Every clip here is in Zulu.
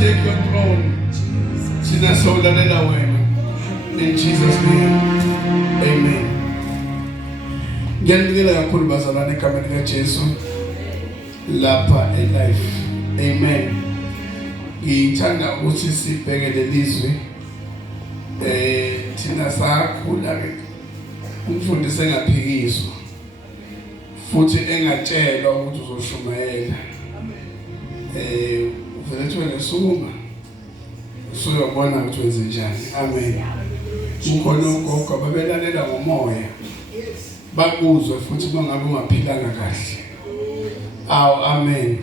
Take your throne. In Jesus' name. Amen. Ngiyalibingelela kakhulu bazalwane egameni likaJesu lapha eLife. Amen. Ngithanda ukuthi sibheke lelizwi thina sakhula ke umfundisi engaphikiswa futhi engatshelwa ukuthi uzoshumayela. Uvele nesuma usuyobona ukuthi wenze njani. Amen. Ukhona ugogo babelalela ngomoya bakuzwe futhi bangabe ungaphilanga kahle. Amen.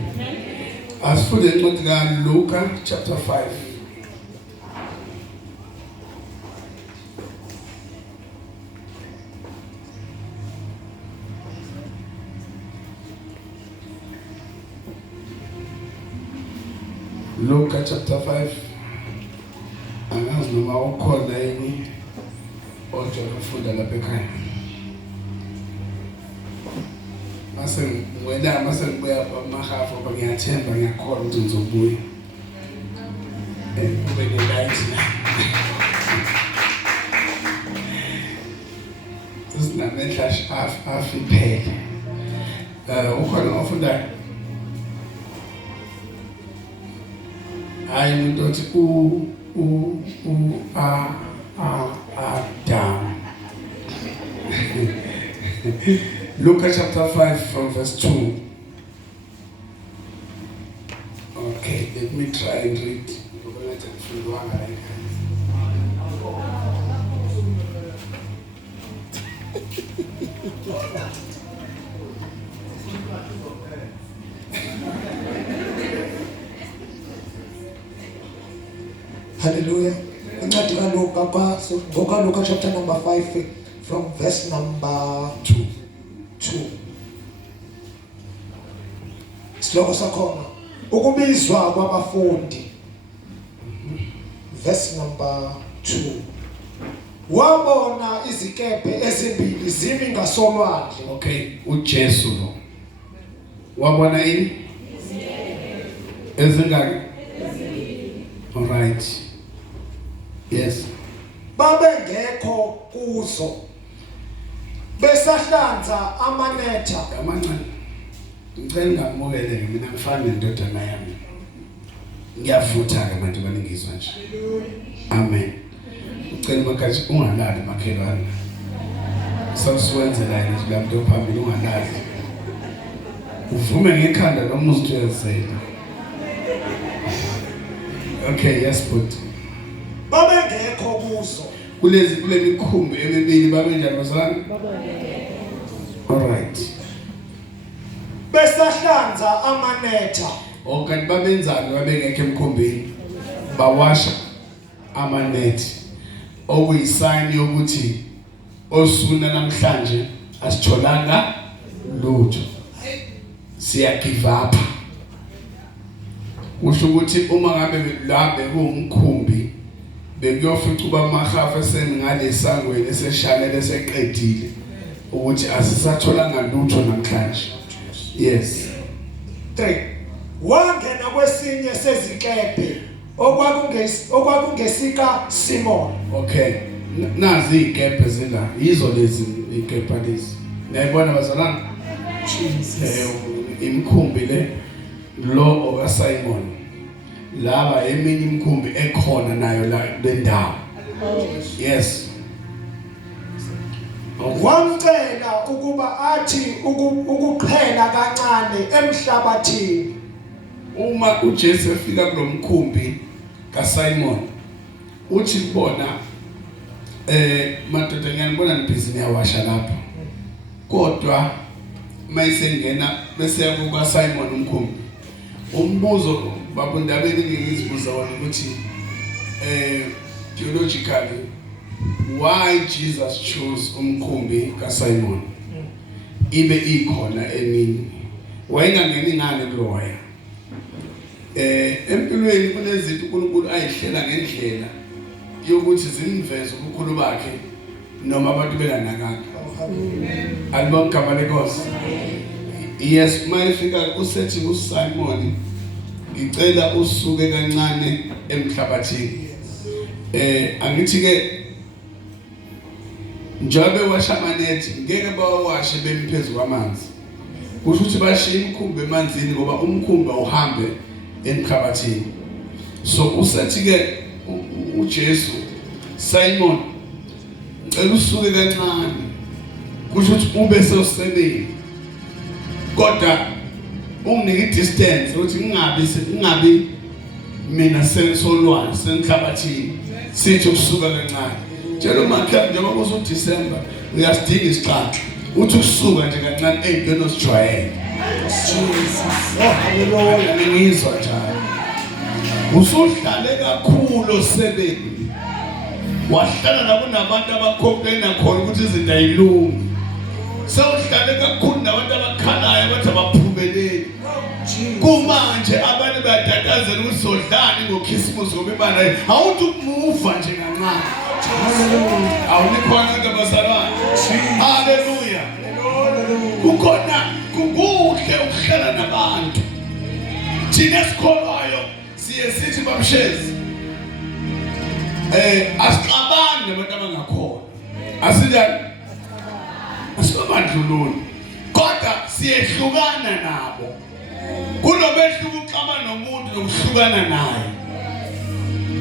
Asifunde incwadi kaLuka chapter 5. Luka chapter 5. Angazi noma ukhona yini ojokufunda lapha ekhaya. Mase ngibuya mahafu ngiyathemba ngiyakhona ukuthi ngizobuya. Kube ne-light la. Sinamehla afiphele. Ukhona ofundayo? Hayi umuntu othi down. Luke chapter 5 from verse 2. Okay, let me try and read. Hallelujah. Incwadi kaLuka chapter number 5 from verse number 2. Sihloko sakhona ukubizwa kwabafundi. Verse number 2. Wabona izikepe ezimbili zimi ngasolwandle. Okay, uJesu lo. Wabona ini? Ezingaki? All right. Yes. Babengekho kuzo. Besahlanza amanetha Amancane. Ngicela ngamukele mina ngifana nendodana yami. Ngiyavutha ke manje baningizwa nje. Amen. Ngicela makathi ungalali makhelwane. Sawuswenzela yini nje lamuntu ophambili ungalali. Uvume ngekhanda noma uzitshela. Okay, yes but. babengekho kuzo. Kule mikhumbi emibili babenjani bazalwane? All right. Besahlanza amanetha. Okanye babenzani babengekho emkhumbini? Bawasha amanethi. Okuyisayini yokuthi osuna namhlanje asitholanga lutho. Siya give up. Usho ukuthi uma ngabe labe kungumkhumbi bekuyofica uba mahafa sengalesangweni eseshanele seqedile ukuthi asisatholanga lutho namhlanje. Yes. 3. Wangena kwesinye sezikepe okwakungesika Simon. Okay. Nazi ikepe zila yizo lezi ikepe lezi. Nayibona bazalana? Jesus. Imkhumbi lo oka Simon. Laba eminye imkhumbi ekhona nayo la bendawo. Yes. Wamcela ukuba athi ukuqhela kancane emhlabathini. Uma uJesu efika kulomkhumbi kaSimon uthi bona madoda ngiyabona nibhizi yawasha lapha kodwa mayisengena bese yabuka Simon umkhumbi umbuzo babundabeni ngizibuza wona ukuthi theologically why Jesus chose umkhumbi kaSimon ibe ikhona emini wayengangeni ngane kuloya empilweni kunezinto uNkulunkulu ayihlela ngendlela yokuthi zimveze ubukhulu bakhe noma abantu benganakanga. Alibonke igama lenkosi. Yes, mayefika usethi uSimon ngicela usuke kancane emhlabathini. Angithi ke njobe washa amanethi ngeke bawashe bemphezulu kwamanzi. Kusho ukuthi bashiye imkhumbi emanzini ngoba umkhumbi uhambe emhlabathini. So usethi ke uJesu Simon ngicela usuke kancane kusho ukuthi ube sewusebeni kodwa unginike distance ukuthi ngingabi mina sensolwane senhlabathini sithi ukusuka kancane njalo makhala njengoba kuzo December uyasidinga isixaxa uthi ukusuka nje kancane eyintweni osijwayele. Jesus. Hallelujah. Ngizwa njalo usuhlale kakhulu osebeni wahlala nakunabantu abakhompena khona ukuthi izinto ayilungi sewuhlale kakhulu nabantu abakhalayo abathi abaphumeleli kumanje abantu bayatatazela ukuthi sodlani ngoChristmas ngoba imana awuthi ukumuva nje kancane. Hallelujah. Awunikhona ke basalwane. Hallelujah. Kukhona kukuhle ukuhlala nabantu thina sikholwayo siye sithi bamshezi asixabani nabantu abangakhona asinjani asibandlululi kodwa siyehlukana nabo kunobehluka uxabana nomuntu nokuhlukana naye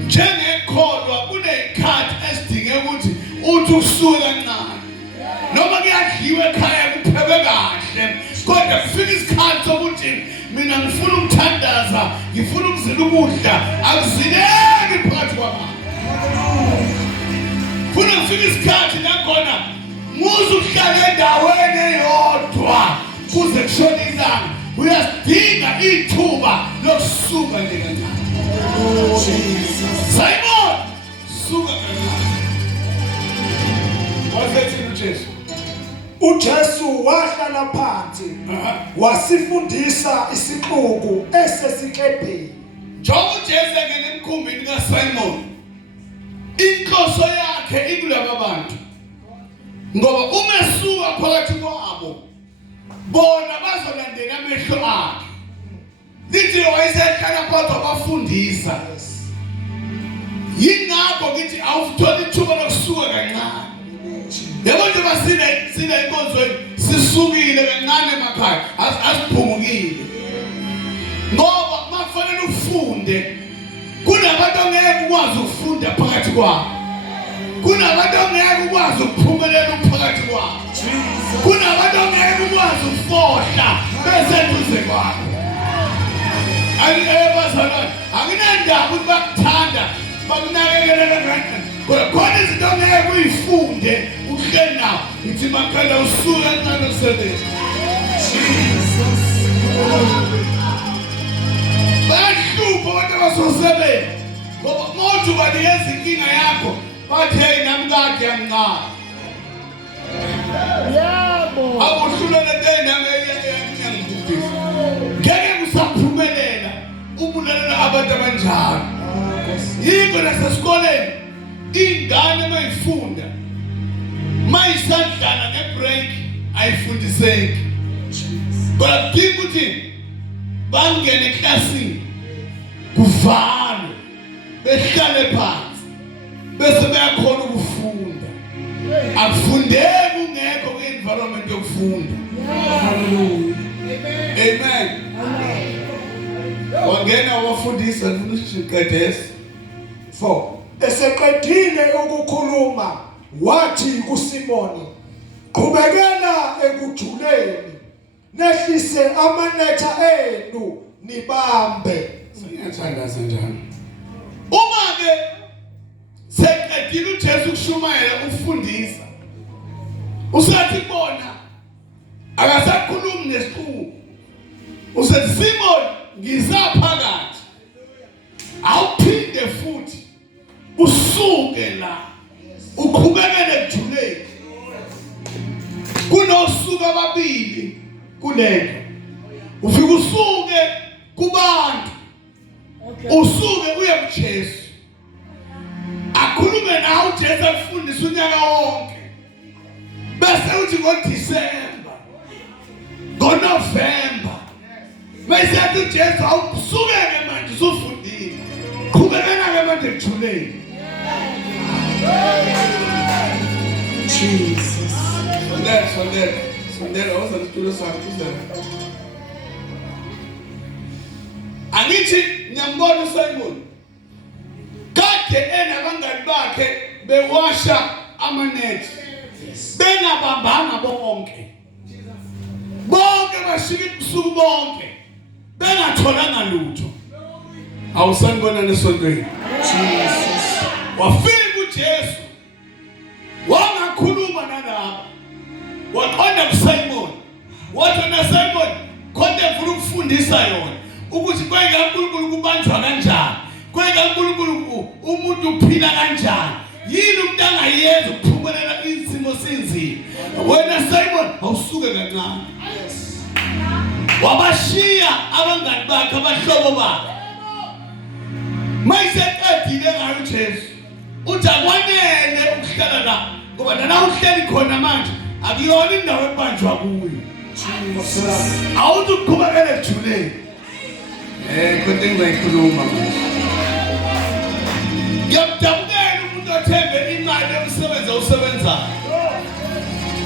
njengekholwa kunezikhathi esidinge ukuthi uthi usuke kancane noma kuyadliwa ekhaya kuphekwe kahle kodwa kufika isikhathi sokuthi mina ngifuna ukuthandaza ngifuna ukuzila ukudla akuzineki phakathi kwabantu. Funa kufika isikhathi nakhona muzu uhlala endaweni eyodwa kuze kushone ilanga uyasidinga ithuba lokusuka nje kancane. Simon suka kancane. Wasethi uJesu uJesu wahlala phansi wasifundisa isixuku esesiklebheni. Njengoba uJesu engene emkhumbini kaSimon, inhloso yakhe ikulaba bantu. Ngoba umesuka phakathi kwabo, bona bazolandela amehlo akhe. Lithi wayesehlala phansi wabafundisa. Yingakho ngithi awutholi ithuba lokusuka kancane. Yebo nje basina inkonzo sisukile kancane emakhaya asiphumukile. Ngoba makufanele ufunde, kunabantu angeke ukwazi ukufunda phakathi kwabo. Kunabantu angeke ukwazi ukuphumelela phakathi kwabo. Kunabantu angeke ukwazi ukufohla beseduze kwabo. Ayebazalwane, akunandaba ukuthi bakuthanda, bakunakekela kanjani. Kodwa izinto angeke uyifunde uhleli nawo. Ithi makhanda usuka kancane usebenza. Bahlupha abantu abasosebenza. Ngoba mothi ubanikeza inkinga yakho, bathi hey nami kade yangincane. Yebo. Awuhlulele nami ngiyangikubhisa. Ngeke usaphumelela ubulalela abantu abanjalo. Yiko nasesikoleni ingane mayifunda, mayisadlala ngebreak ayifundiseki. Kodwa kudinga ukuthi bangene eklasini kuvalwe, behlale phansi, bese beyakhona ukufunda. Akufundeki ungekho kwi-environment yokufunda. Hallelujah. Amen. Wangena wafundisa uShiqedesi 4. Eseqedile ukukhuluma wathi kuSimoni, qhubekela ekujuleni, nehlise amanetha enu nibambe. Ngiyathanda kanjani. Uma ke seqedile uJesu kushumayela ufundisa, usathi bona akasakhulumi nesiqulu. Usathi Simoni ngisaphakathi, awuphinde futhi usuke la uqhubekele ekujuleni. Kunosuka ababili kulento, ufika usuke kubantu, usuke uye kuJesu, akhulume nawe uJesu akufundisa unyaka wonke, bese uthi ngoDisemba, ngoNovemba, bese athi uJesu awusukeke manje usufundile, qhubekela manje ekujuleni. Jesus. Sondela awuza isitulo sakho uzela. Angithi ngiyambona uSimon kade enabangani bakhe bewasha amanethi, bengabambanga bonke bashika ubusuku bonke bengatholanga lutho. Awusanibona nesontweni. Jesus. Wafika uJesu wangakhuluma nalabo, waqonda kuSimon, wathi naSimon konke ufuna ukufundisa yona ukuthi kwekaNkulunkulu kubanjwa kanjani, kwekaNkulunkulu umuntu uphila kanjani, yini umuntu angayenza ukuphumelela isimo sinzima. Wena Simon awusuke kancane. Wabashiya abangani bakhe, abahlobo bakhe, mayiseqedile ngayo uJesu uthi akwanele ukuhlala la, ngoba nala uhleli khona manje akuyona indawo ebanjwa kuyo. Awuthi uqhubekele ejuleni. Konke ngizayikhuluma manje. Ngiyamdabukela umuntu othembe imali yomsebenzi awusebenzayo,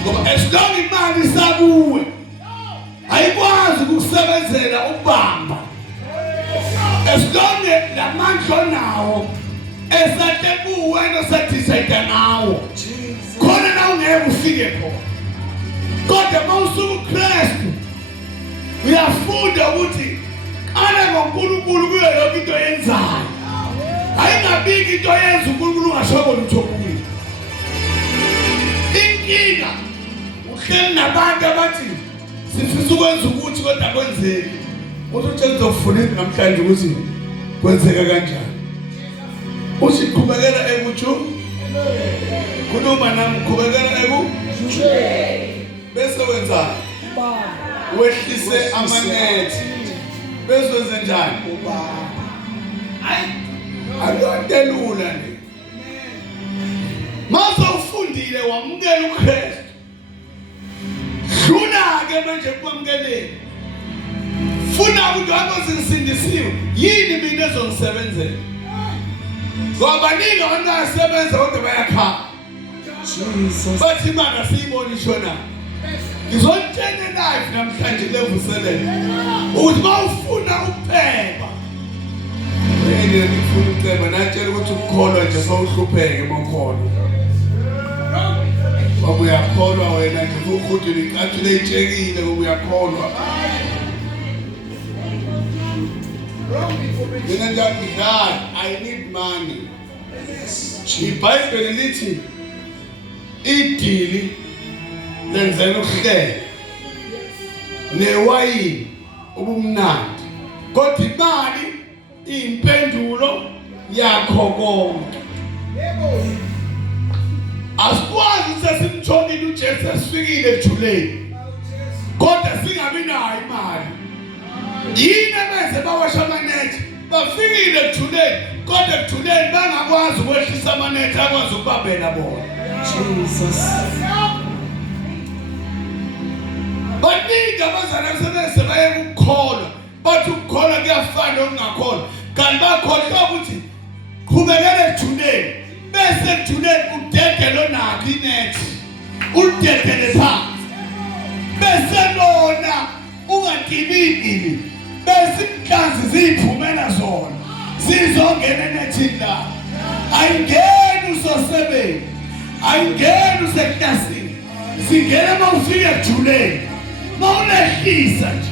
ngoba esidonga imali sakuwe ayikwazi ukusebenzela ukubamba. Esidonge lamandla nawo esathe kuwena sathisa ngawo khona na ungeke ufike khona. Kodwa mawusuka uKristu uyafunda ukuthi ana ngoNkulunkulu kuyo yonke into yenzayo, ayingabiki into yenza uNkulunkulu ungashoko lutho kuyo. Inkinga uhleli nabantu abathi sifisa ukwenza ukuthi kodwa kwenzeki. Uthi uzofundisa namhlanje ukuthi kwenzeka kanjani. Uthi qhubekela ekuju, khuluma nami, qhubekela ekuju. bese wenzani Ubaba. wehlise amanethi bese wenze njani Ubaba. alontelula le mase ufundile wamukela uKristu hlula ke manje kumamkeleni funa ukuthi abazingisindisiwe yini mina ezongisebenzela ngoba ningi abangasebenza kodwa bayakhala Jesus. bathi imali asiyiboni ishona ngizotshela live namhlanje levuselele ukuthi mawufuna ukupheka yini ngifuna ukuceba natshela ukuthi ukukholwa nje sawuhlupheke mawukholwa ngoba uyakholwa wena nje ukuthi licathi leyitshekile ngoba uyakholwa mina ngiyathi God I need money iBhayibheli lithi idili lenzela ukuhleka newayini ubumnandi kodwa imali impendulo yakho konke asikwazi sesimthonile uJesu esifikile ejuleni kodwa singabi nayo imali yini bese bawasha amanethi bafikile ejuleni kodwa ejuleni bangakwazi ukwehlisa amanethi akwazi ukubabela bona Jesus. baningi abazalwane sebese baye ukukholwa bathi ukukholwa kuyafana nokungakholwa kanti bakholwa ukuthi qhubekele ejuleni bese ejuleni udedelo nakho inethi udedele phansi bese lona ungadibikili bese inhlanzi ziyiphumela zona zizongena enethini la ayingeni usosebenzi ayingeni useklasini singena mawufika ejuleni mawulehlisa nje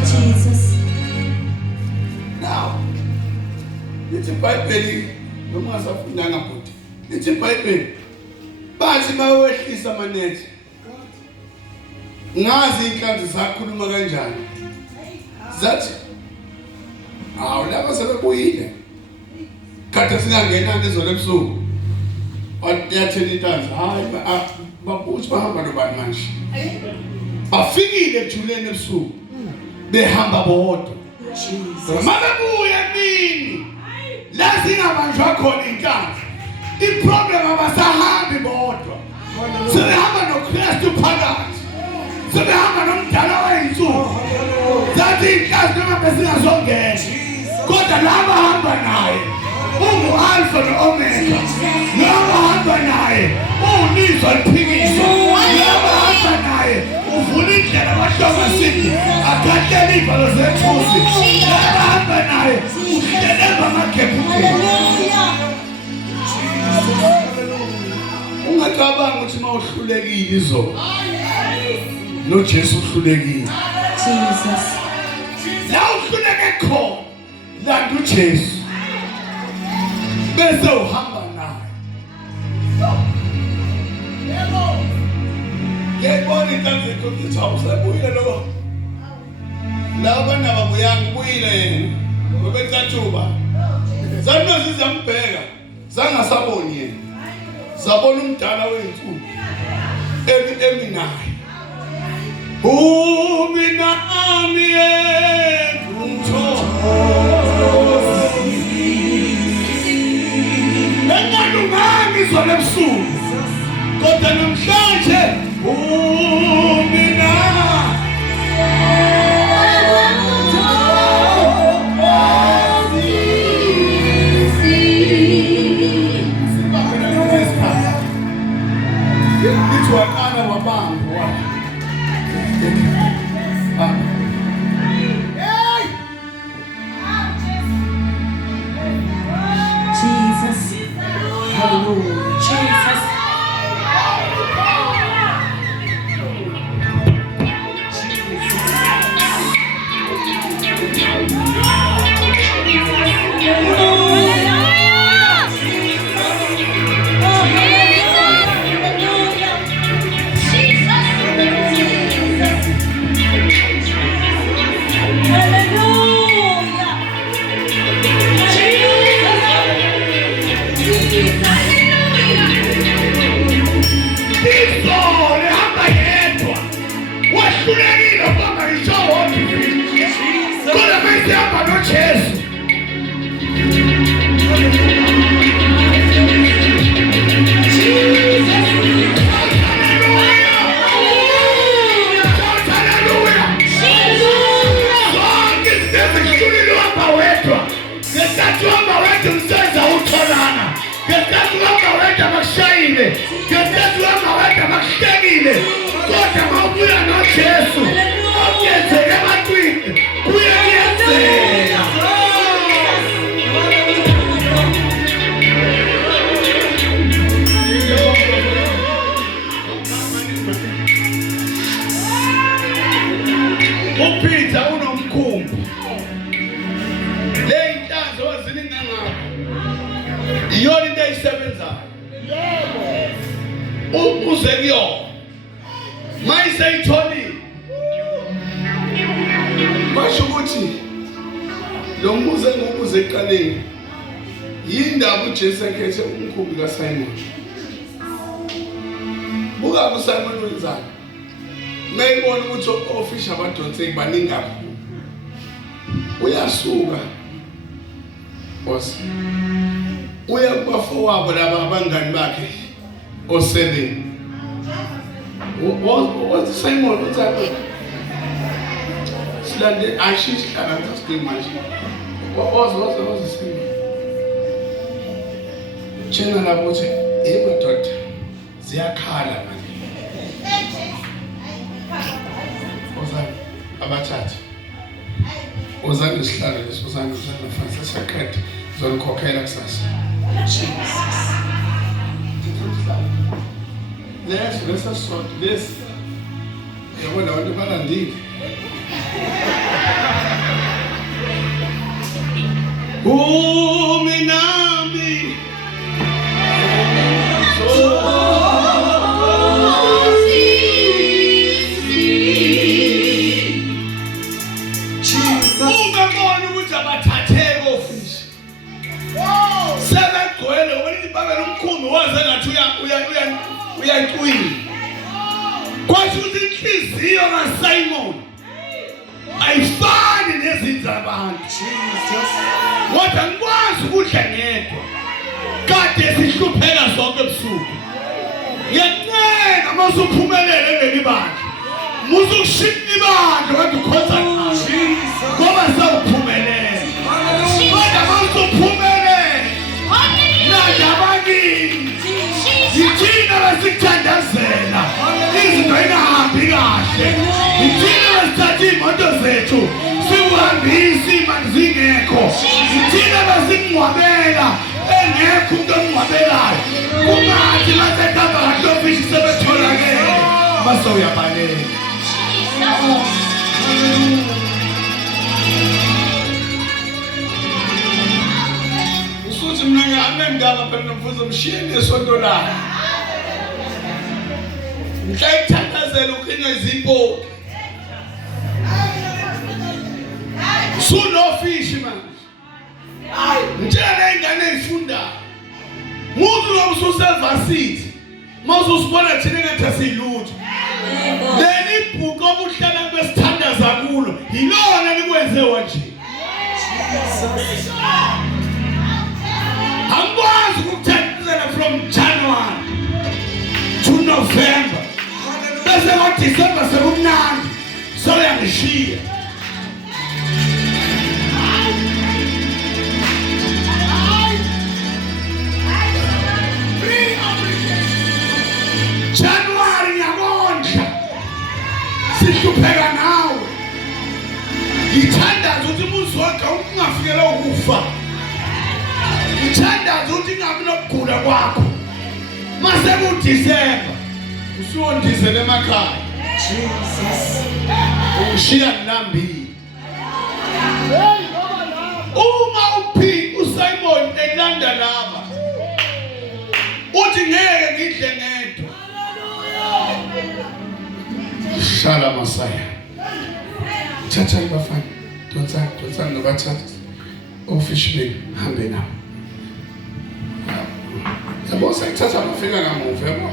Jesus. now lithi iBhayibheli noma ungasafundanga futhi lithi iBhayibheli bathi bawehlisa amanethi ngazi inhlanzi zakhuluma kanjani zathi awu laba sebekuyile kade singangena ngezolo ebusuku yathela inhlanzi hayi babuthi bahamba nobani manje bafikile ejuleni ebusuku behamba bodwa mabebuya nini la singabanjwa khona inhlanzi iproblem abasahambi bodwa sebehamba noKristu phakathi sebehamba nomdala wayinsuku zathi inhlanzi noma besingazongena kodwa laba hamba naye ungu-alpha no-omega laba hamba naye uwulizwa liphikiso laba hamba naye uvula indlela wahloma sithi akhahlele iy'valo zethusi laba hamba naye uhlelemba amagebhukeni ungacabanga ukuthi uma uhlulekile izolo noJesu uhlulekile Jesus. la uhluleke khona landa uJesu bese uhamba naye yebona inhlanzi yakho ukuthi awusabuyile lo laba nababuyanga ubuyile yena ngoba ecathuba zanozi zambheka zangasaboni yena zabona umdala weyinsuku eminayo uminami engalunganga izolo ebusuku kodwa namhlanje umina lithi waqala wabamba Jesus. Hallelujah. Jesus. Jesus! uhlekile ngesikhathi wangaweda makuhlekile kodwa mawubuya noJesu okuyenzeka ebantwini kuyenzeka. uPeter unomkhumbi leyinhlanzi ozininga ngakho iyona into eyisebenzayo uze kuyona mayiseyitholile basho ukuthi lo mbuzo engibuze eqaleni yindaba uJesu ekhethe umkhumbi kaSimon. Buka uSimon wenzani mayibona ukuthi ofisha abadonseki baningi kakhulu uyasuka uya kubafowabo laba abangani bakhe o7 what Simon what's happening silande ashish kana tasking manje what was the scheme chena labo ukuthi madoda ziyakhala manje abathathu uzani isihlalo lesizana nafasi sakhethe zolukhokhela kusasa Jesus lesa sort this yabona abantu balandile uminami uyaqwini kwathi ukuthi inhliziyo kaSimon ayifani nezinza abantu kodwa ngikwazi ukudla ngedwa kade sihlupheka sonke ebusuku ngiyancela masuphumelele leli bandla musukushina ibandla kodwa ukhoza ngoba sawuphumelele kodwa masuphumelele nadabangini yithina lasikuthandazela izinto engahambi kahle yithina lasithatha iy'moto zethu siwuhambisa imali zingekho yithina lasikungcwabela engekho umuntu omngcwabelayo kungathi lasekamba kahle ofishi sebetholakele base uyabaleka usuthi mina ngingaba phela nomfuzo mshiyeni esonto lakhe ngiyayithandazela ukhinywa izimpoko sunofishi manje ngitshela ingane ezifundayo muntu lo ususevasithi mawususibona thina engathi asilutho leli ibhuku obuhlala besithandaza kulo yilona likwenzewa nje angikwazi ukuthandazela from January to November bese ngoDecember sekumnandi soyangishiya January ngiyabondla sihlupheka nawe ngithandaza ukuthi umuzi wakhe ungafikela ukufa ngithandaza ukuthi ingabi nokugula kwakho mase kuDecember usuyondizela emakhaya Jesus ungishiya ngilambile uma uSimon elanda laba uthi ngeke ngidle ngedwa shala masaya thatha ibafana donsa nobathatha officially hambe nawo yabo sayithatha bafika ngamuva yabo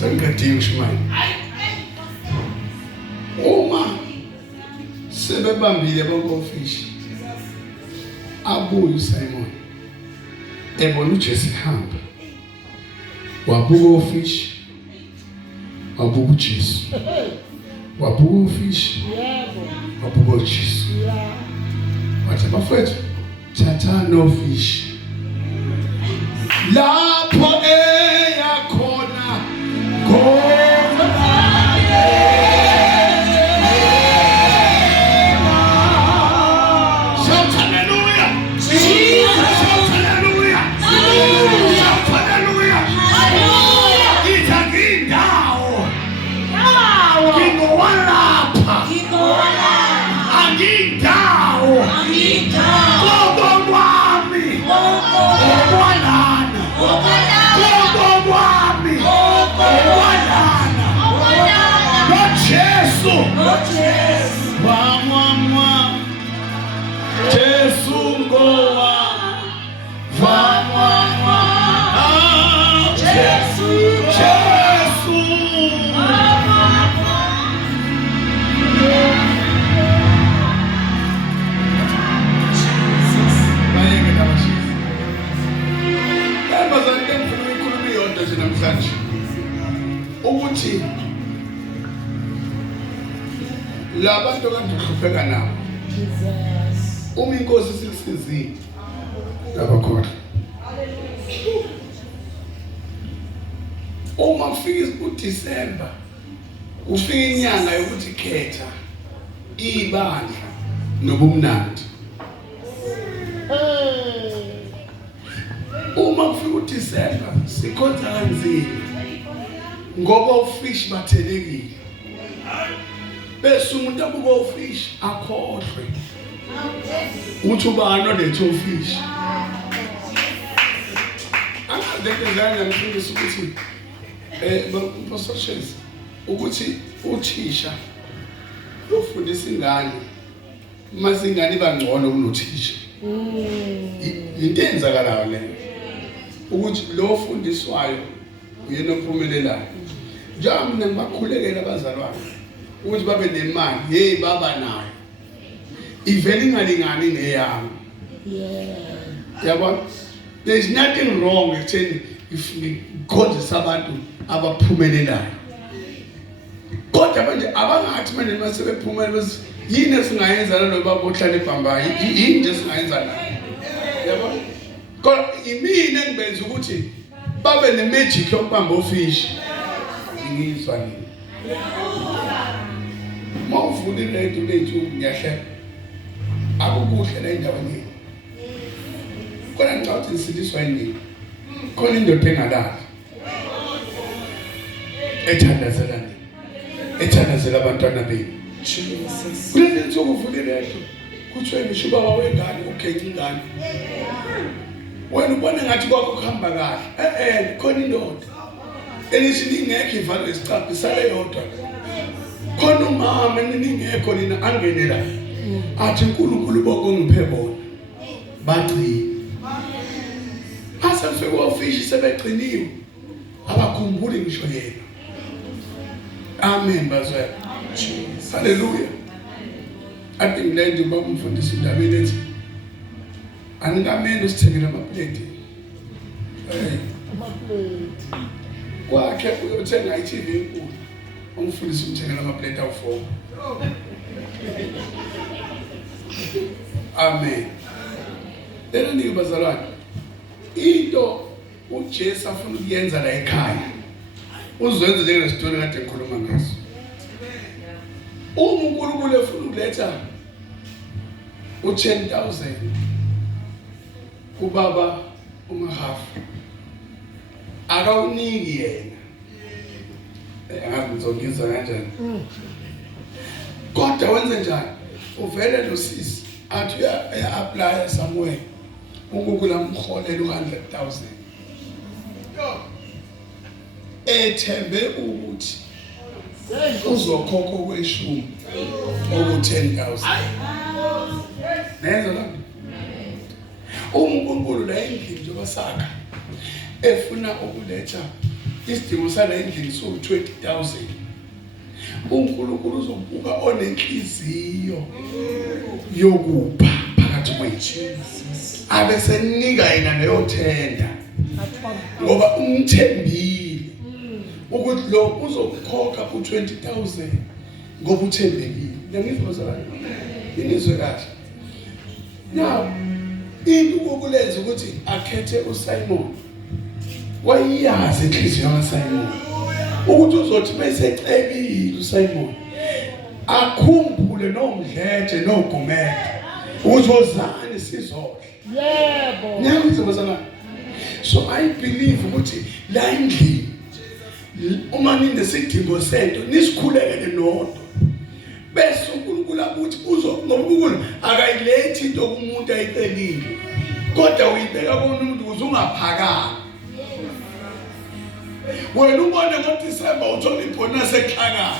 sengadiyo ushimani uma sebebambile bokofishi abuye uSimon ebona uJesu hamba wabuka ufishi wabuka uJesu wabuka ufishi wabuka uJesu wathi bafethu thatha no fish lapho eya khona ngoba shout hallelujah, Jesus, shout hallelujah, shout hallelujah, it's a gindawo ngingowalapha angindawo konke kwami okwalana konke kwami okwalana noJesu wamwa Jesu ngowa wamwa Jesu namhlanje ukuthi labantu kade kuhlupheka nabo uma inkosi silisizile labakhona uma kufika uDisemba ufika inyanga yokuthi khetha ibandla nobumnandi uma kufika uDisemba sikhonza kanzima ngoba ufish bathelekile bese umuntu abuka ufish akhohlwe uthi ubani olethe ufish angazekenzana ngifundisa ukuthi bososhes ukuthi uthisha ufundisa ingane mazingane bangcono kunothisha into enzakalayo le ukuthi lo fundiswayo uyena ophumelelayo njalo mina ngibakhulekela abazalwane ukuthi babe nemali hey baba nayo ivele ingalingani neyami yabona there's nothing wrong with saying if ngikhonzisa abantu abaphumelelayo kodwa manje abangathi manje masebephumelela bese yini esingayenza naloba bohlala eBhambayi yini nje esingayenza nayo yabona kodwa imini engibenza ukuthi babe nemagic yokubamba ofish ngizwa nini mawuvula iredio lethu ngiyahlela akukuhle la endaweni kodwa ngicabanga siliswa yini khona indoda engalali ethandazela abantwana benu Jesus kulezi nsuku uvula iredio kuthiwe ngisho ubaba wengane ukhenca ingane wena ubona ngathi kwakho kuhamba kahle khona indoda elithi ningekho ivalo isicaphi sale yodwa khona umama ningekho nina angene la athi uNkulunkulu bokungiphe bona bagcina asafike ofishi sebegciniwe abakhumbuli ngisho yena amen bazwe Jesus hallelujah ati ngilende bamfundisa indaba ethi anikamele usithengele amaplate kwakhe uyothenga iTV enkulu umfundisi umthengela amaplate awu4 amen lena ni bazalwane into uJesu afuna ukuyenza la ekhaya uzwenze njengesitory kade ngikhuluma ngaso uNkulunkulu efuna ukuletha u10,000 ubaba umahafu akawuniki yena ngizongizwa kanjani kodwa wenze njani uvele lo sisi athi uya apply somewhere uNkulunkulu amholela u100,000 ethembe ukuthi uzokhokha okweshumi oku10,000 nenza la uNkulunkulu la endlini njengoba sakha efuna ukuletha isidingo sala endlini so20,000 uNkulunkulu uzobuka onenhliziyo yokupha phakathi kwethu abese nika yena leyo thenda ngoba umthembile ukuthi lo uzokhokha ku20,000 ngoba uthembekile ngiyizwa zalana ingizwe kahle now into kokulenza ukuthi akhethe uSimon wayazi inhliziyo kaSimon ukuthi uzothi besecebile uSimon akhumbule nomdletshe nogumede ukuthi wozani sizodla. Yebo. Ngiyakuzwa. So I believe ukuthi la endlini uma ninesidingo sento nisikhulekele nodwa bese uNkulunkulu abuthi ngoba akayilethi into kumuntu ayicelile kodwa uyibeka komuntu ukuze ungaphakami. Wena ubone ngoDisemba uthola ibonus ekhangana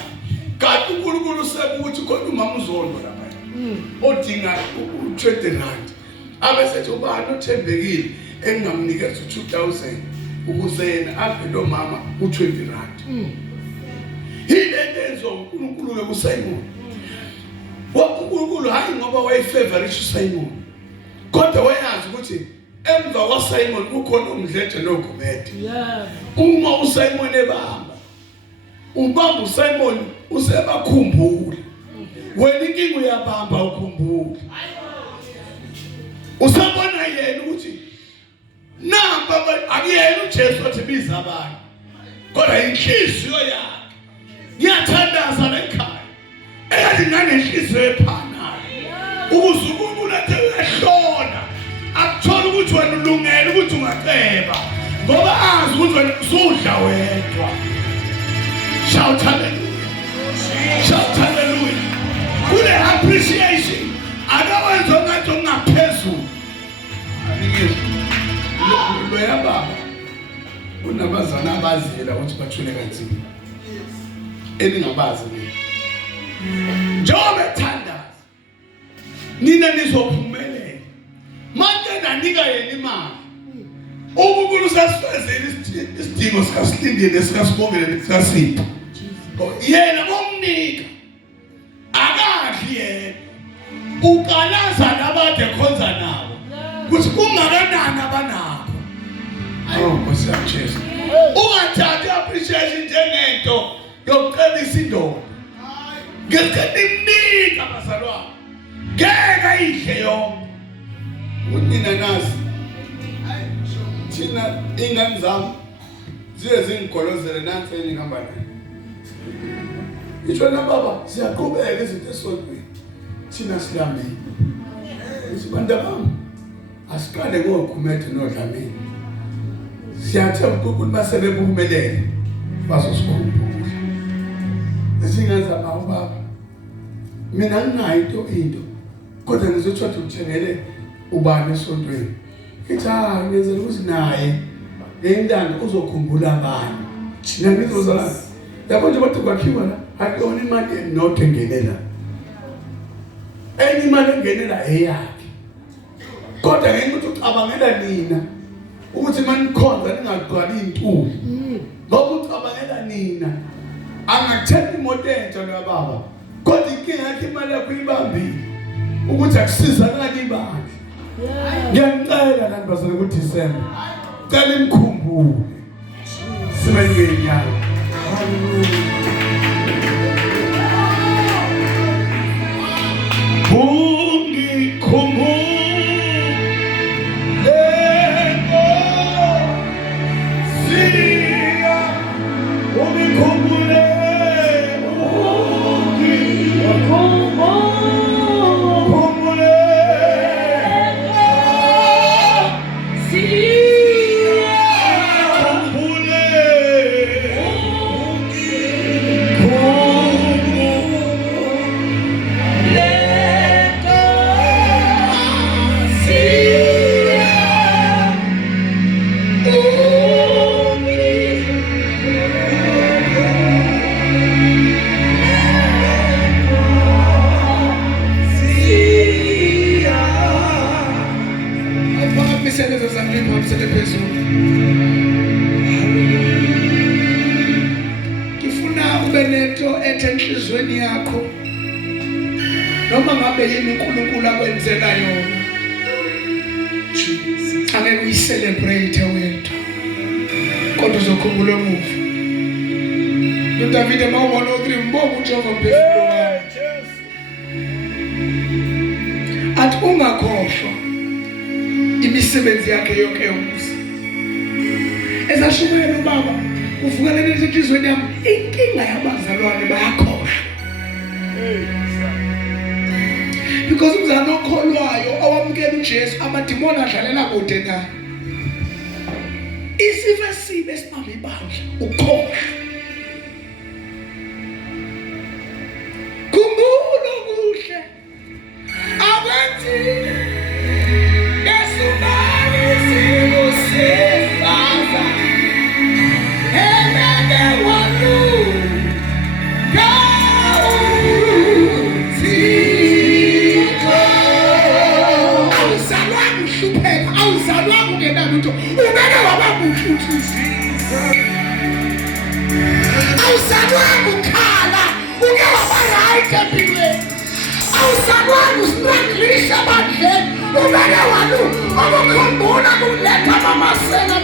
kanti uNkulunkulu usebuthi khona umama uzondo lapha odinga u20 rand abesethi ubani othembekile engamnikeza u2000 ukuze yena aphe lo mama u20 rand. Yilento enzo uNkulunkulu kuSimon. uNkulunkulu hayi ngoba wayefavorish uSimon kodwa wayazi ukuthi emva kwaSimon kukhona umdletshe nogumede. Uma uSimon ubamba uSimon usebakhumbula. Wena inkinga uyabamba ukhumbula. Usabona yena ukuthi namba akuyena uJesu othi biza abantu kodwa inhliziyo yakhe ngiyathandaza la ekhaya eyalingana inhliziyo ephanayo ukuze uNkulunkulu athi uyahlola akuthola ukuthi wena ulungele ukuthi ungaceba ngoba azi ukuthi wena usudla wedwa. Shout hallelujah. Shout hallelujah. Kule appreciation akawenza ngathi ungaphezulu. Lo yababa unabazana abazela ukuthi bathule kanzima eningabazi mina njengoba ethandaza nina nizophumelela manje nanika yena imali uNkulunkulu usasifezile isidingo sikaSilindile nesikaSibongile nesikaSipho yena bomnika akadli yena ukalaza nabade khonza nabo ukuthi kungakanani abanabo. Nkosi yami Jesu. Ungathathi appreciation njengento yokucebisa indoda. Ngesikhathi imnika bazalwane. Ngeke idle yonke. Unina nazi. Thina ingane zami ziye zingigolozele nansi engihamba nayo. Ngitsho na baba siyaqhubeka izinto esontweni. Thina silambile. Isibantu bami asiqale ngokhumete nodlamini. Siyathemba uNkulunkulu masebephumelele bazosikhumbula. Esingenza bawo baba. Mina nginayo into kodwa ngizothi uthengele ubani esontweni. Ngithi hayi ngenzela ukuthi naye ngentando uzokhumbula abanye. Thina ngizozala. Yabo nje bathi kwakhiwa la akuyona imali enothe engelela. Enye imali engelela eyakhe. Kodwa ngenxa ukuthi ucabangela nina ukuthi manikhonza ningagcwali intuli. Ngoba ucabangela nina angathembi imoto entsha lo baba. Kodwa inkinga yakhe imali yakho ibambile ukuthi akusizakala ibandla. Ngiyacela nani bazale ku December. Cela imkhumbule. Sibe ngenyanga. Hallelujah. Ngifuna ube nento ethe enhlizweni yakho noma ngabe yini uNkulunkulu akwenzela yona. Ake uyicelebrate wethu kodwa uzokhumbula umuva. uDavid mawubona u3 mbonga uJehova mphefumulo wakhe. Athi ungakhohlwa imisebenzi yakhe yonke yomusa. esashukela ubaba uvukela enhlizweni yami inkinga yabazalwane bayakhohlwa because umzalwane okholwayo owamukela uJesu amadimoni adlalela kude naye isifo esibe esibambe ibandla ukhohlwa kumbulo kuhle abathi esubani simusifaza emene wanu kawuthiko awuzalwanga uhlupheka awuzalwanga ungenalo into ubeke wabamuhle inhliziyo awuzalwanga ukhala uke waba-right empilweni awuzalwanga ustranglisha abandleni ubeke walu okukhumbula kuletha amamasela